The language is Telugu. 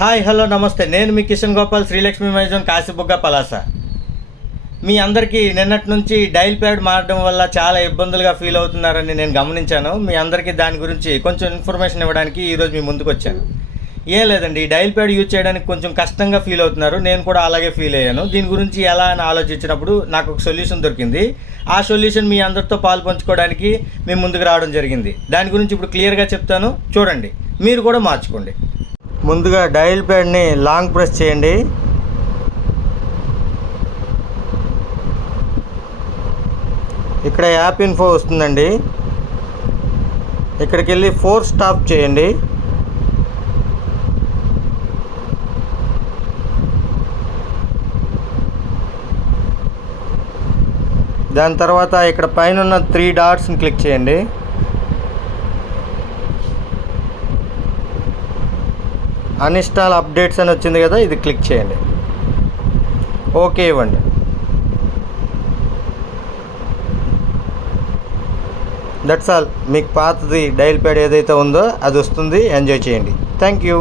హాయ్ హలో నమస్తే. నేను మీ కిషన్ గోపాల్, శ్రీలక్ష్మి మైజోన్, కాశీబుగ్గ, పలాస. మీ అందరికీ నిన్నటి నుంచి డైల్ ప్యాడ్ మారడం వల్ల చాలా ఇబ్బందులుగా ఫీల్ అవుతున్నారని నేను గమనించాను. మీ అందరికీ దాని గురించి కొంచెం ఇన్ఫర్మేషన్ ఇవ్వడానికి ఈరోజు మీ ముందుకు వచ్చాను. ఏం లేదండి, డైల్ ప్యాడ్ యూజ్ చేయడానికి కొంచెం కష్టంగా ఫీల్ అవుతున్నారు. నేను కూడా అలాగే ఫీల్ అయ్యాను. దీని గురించి ఎలా అని ఆలోచించినప్పుడు నాకు ఒక సొల్యూషన్ దొరికింది. ఆ సొల్యూషన్ మీ అందరితో పాలు పంచుకోవడానికి మేము ముందుకు రావడం జరిగింది. దాని గురించి ఇప్పుడు క్లియర్గా చెప్తాను, చూడండి, మీరు కూడా మార్చుకోండి. ముందుగా డయల్ ప్యాడ్ని లాంగ్ ప్రెస్ చేయండి. ఇక్కడ యాప్ ఇన్ఫో వస్తుందండి. ఇక్కడికి వెళ్ళి 4 స్టాప్ చేయండి. దాని తర్వాత ఇక్కడ పైన ఉన్న 3 డాట్స్ని క్లిక్ చేయండి. అన్ఇన్స్టాల్ అప్డేట్స్ అని వచ్చింది కదా, ఇది క్లిక్ చేయండి. ఓకే ఇవ్వండి. That's all. మీకు పాతది డైల్ ప్యాడ్ ఏదైతే ఉందో అది వస్తుంది. ఎంజాయ్ చేయండి. Thank you.